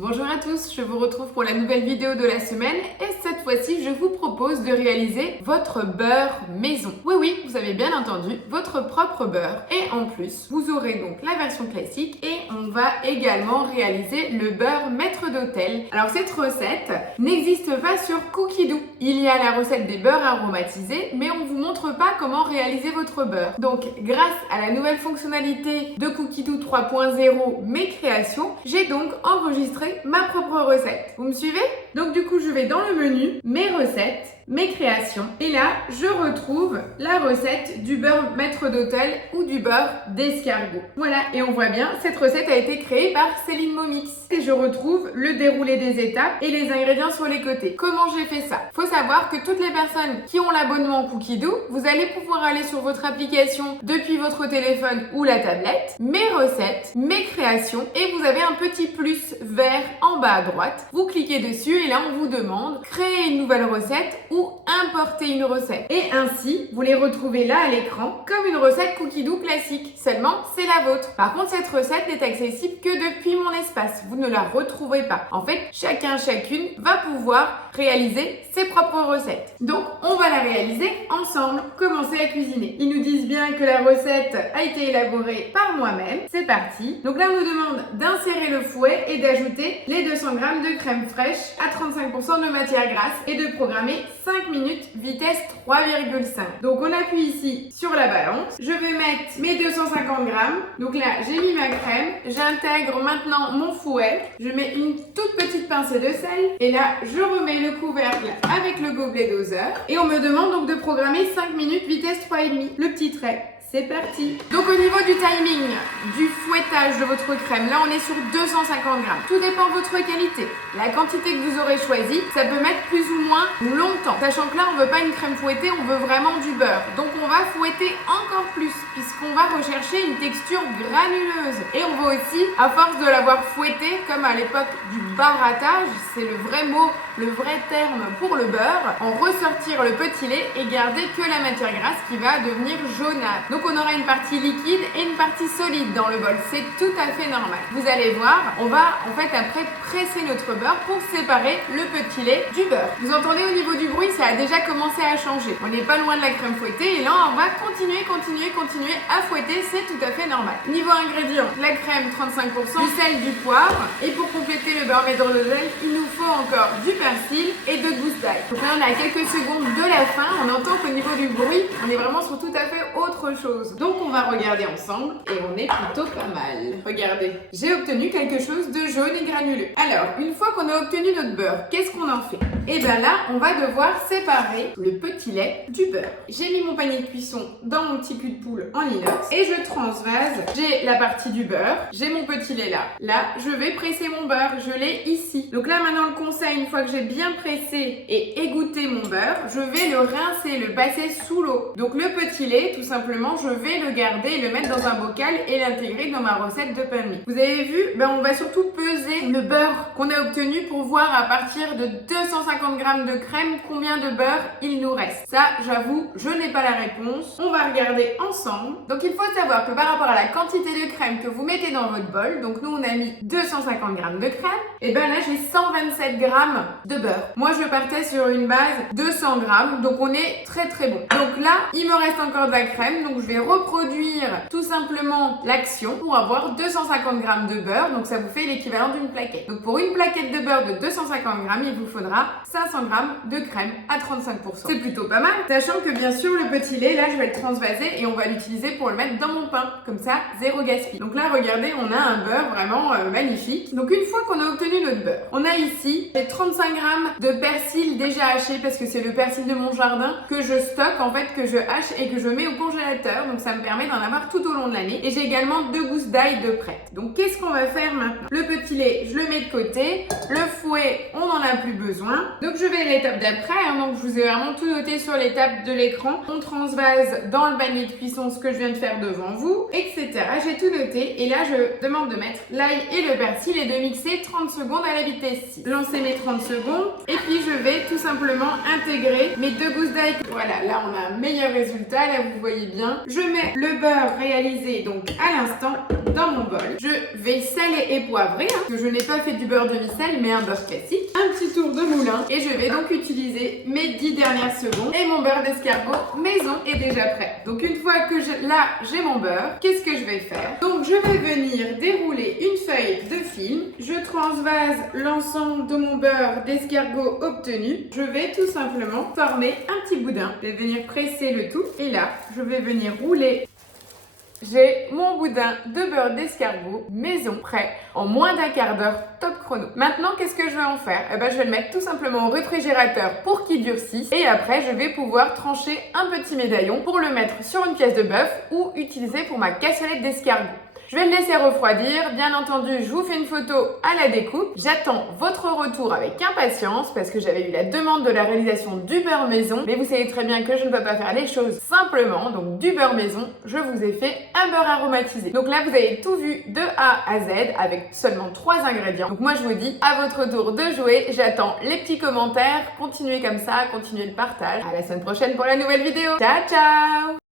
Bonjour à tous, je vous retrouve pour la nouvelle vidéo de la semaine et cette fois-ci je vous propose de réaliser votre beurre maison. Oui, vous avez bien entendu, votre propre beurre. Et en plus, vous aurez donc la version classique et on va également réaliser le beurre maître d'hôtel. Alors cette recette n'existe pas sur Cookidoo. Il y a la recette des beurres aromatisés mais on vous montre pas comment réaliser votre beurre. Donc grâce à la nouvelle fonctionnalité de Cookidoo 3.0 Mes créations, j'ai donc enregistré ma propre recette. Vous me suivez? Donc du coup, je vais dans le menu, mes recettes, mes créations. Et là, je retrouve la recette du beurre maître d'hôtel ou du beurre d'escargot. Voilà, et on voit bien, cette recette a été créée par Céline Momix. Et je retrouve le déroulé des étapes et les ingrédients sur les côtés. Comment j'ai fait ça? Faut savoir que toutes les personnes qui ont l'abonnement Cookidoo, vous allez pouvoir aller sur votre application depuis votre téléphone ou la tablette, mes recettes, mes créations, et vous avez un petit plus vert en bas à droite. Vous cliquez dessus et là, on vous demande créer une nouvelle recette ou importer une recette. Et ainsi, vous les retrouvez là à l'écran comme une recette Cookidoo classique. Seulement, c'est la vôtre. Par contre, cette recette n'est accessible que depuis mon espace. Vous ne la retrouverez pas. En fait, chacune va pouvoir réaliser ses propres recettes. Donc, on va la réaliser ensemble. Commencer à cuisiner. Ils nous disent bien que la recette a été élaborée par moi-même. C'est parti. Donc là, on nous demande d'insérer le fouet et d'ajouter les 200 g de crème fraîche à 35% de matière grasse et de programmer 5 minutes vitesse 3,5. Donc on appuie ici sur la balance. Je vais mettre mes 250 g. Donc là, j'ai mis ma crème. J'intègre maintenant mon fouet. Je mets une toute petite pincée de sel. Et là, je remets le couvercle avec le gobelet doseur. Et on me demande donc de programmer 5 minutes vitesse 3,5. Le petit trait. C'est parti. Donc au niveau du timing, du fouettage de votre crème, là on est sur 250 g. Tout dépend de votre qualité. La quantité que vous aurez choisie, ça peut mettre plus ou moins longtemps. Sachant que là on veut pas une crème fouettée, on veut vraiment du beurre. Donc on va fouetter encore plus puisqu'on va rechercher une texture granuleuse. Et on veut aussi, à force de l'avoir fouetté, comme à l'époque du barattage, c'est le vrai mot, le vrai terme pour le beurre, en ressortir le petit lait et garder que la matière grasse qui va devenir jaunâtre. Donc on aura une partie liquide et une partie solide dans le bol, c'est tout à fait normal. Vous allez voir, on va en fait après presser notre beurre pour séparer le petit lait du beurre. Vous entendez au niveau du bruit, ça a déjà commencé à changer. On n'est pas loin de la crème fouettée et là on va continuer à fouetter, c'est tout à fait normal. Niveau ingrédients, la crème 35%, du sel, du poivre, et pour compléter le beurre maître d'hôtel, il nous faut encore du persil et de gousses d'ail. Donc là on est à quelques secondes de la fin, on entend qu'au niveau du bruit, on est vraiment sur tout à fait autre chose. Donc on va regarder ensemble et on est plutôt pas mal. Regardez, j'ai obtenu quelque chose de jaune et granuleux. Alors, une fois qu'on a obtenu notre beurre, qu'est-ce qu'on en fait? Et bien là, on va devoir séparer le petit lait du beurre. J'ai mis mon panier de cuisson dans mon petit cul de poule en inox et je transvase. J'ai la partie du beurre, j'ai mon petit lait là. Là, je vais presser mon beurre, je l'ai ici. Donc là, maintenant, le conseil, une fois que j'ai bien pressé et égoutté mon beurre, je vais le rincer, le passer sous l'eau. Donc le petit lait, tout simplement, je vais le garder, le mettre dans un bocal et l'intégrer dans ma recette de pain de mie. Vous avez vu, on va surtout peser le beurre qu'on a obtenu pour voir à partir de 250 g de crème combien de beurre il nous reste. Ça, j'avoue, je n'ai pas la réponse. On va regarder ensemble. Donc il faut savoir que par rapport à la quantité de crème que vous mettez dans votre bol, donc nous on a mis 250 g de crème, et ben là j'ai 127 g de beurre. Moi je partais sur une base de 100 g, donc on est très bon. Donc là, il me reste encore de la crème, donc je vais reproduire tout simplement l'action pour avoir 250 g de beurre, donc ça vous fait l'équivalent d'une plaquette. Donc pour une plaquette de beurre de 250 g, il vous faudra 500 g de crème à 35%. C'est plutôt pas mal, sachant que bien sûr le petit lait, là je vais le transvaser et on va l'utiliser pour le mettre dans mon pain, comme ça zéro gaspille. Donc là regardez, on a un beurre vraiment magnifique. Donc une fois qu'on a obtenu notre beurre, on a ici les 35 g de persil déjà haché parce que c'est le persil de mon jardin que je stocke en fait, que je hache et que je mets au congélateur. Donc ça me permet d'en avoir tout au long de l'année. Et j'ai également 2 gousses d'ail de prête. Donc qu'est-ce qu'on va faire maintenant? Le petit lait, je le mets de côté. Le fouet, on n'en a plus besoin. Donc je vais à l'étape d'après. Donc je vous ai vraiment tout noté sur l'étape de l'écran. On transvase dans le panier de cuisson ce que je viens de faire devant vous, etc. J'ai tout noté. Et là, je demande de mettre l'ail et le persil et de mixer 30 secondes à la vitesse 6. Lancer mes 30 secondes. Et puis je vais tout simplement intégrer mes 2 gousses d'ail. Voilà, là on a un meilleur résultat. Là vous voyez bien. Je mets le beurre réalisé donc à l'instant dans mon bol. Je vais saler et poivrer, parce que je n'ai pas fait du beurre demi-sel, mais un beurre classique. Un petit tour de moulin et je vais donc utiliser mes 10 dernières secondes. Et mon beurre d'escargot maison est déjà prêt. Donc une fois que j'ai mon beurre, qu'est-ce que je vais faire? Donc je vais venir dérouler une feuille de film. Je transvase l'ensemble de mon beurre d'escargot obtenu. Je vais tout simplement former un petit boudin. Je vais venir presser le tout et là, je vais venir rouler. J'ai mon boudin de beurre d'escargot maison prêt en moins d'un quart d'heure top chrono. Maintenant, qu'est-ce que je vais en faire? Je vais le mettre tout simplement au réfrigérateur pour qu'il durcisse et après, je vais pouvoir trancher un petit médaillon pour le mettre sur une pièce de bœuf ou utiliser pour ma cassolette d'escargot. Je vais le laisser refroidir. Bien entendu, je vous fais une photo à la découpe. J'attends votre retour avec impatience parce que j'avais eu la demande de la réalisation du beurre maison. Mais vous savez très bien que je ne peux pas faire les choses simplement. Donc du beurre maison, je vous ai fait un beurre aromatisé. Donc là, vous avez tout vu de A à Z avec seulement 3 ingrédients. Donc moi, je vous dis à votre tour de jouer. J'attends les petits commentaires. Continuez comme ça, continuez le partage. À la semaine prochaine pour la nouvelle vidéo. Ciao, ciao!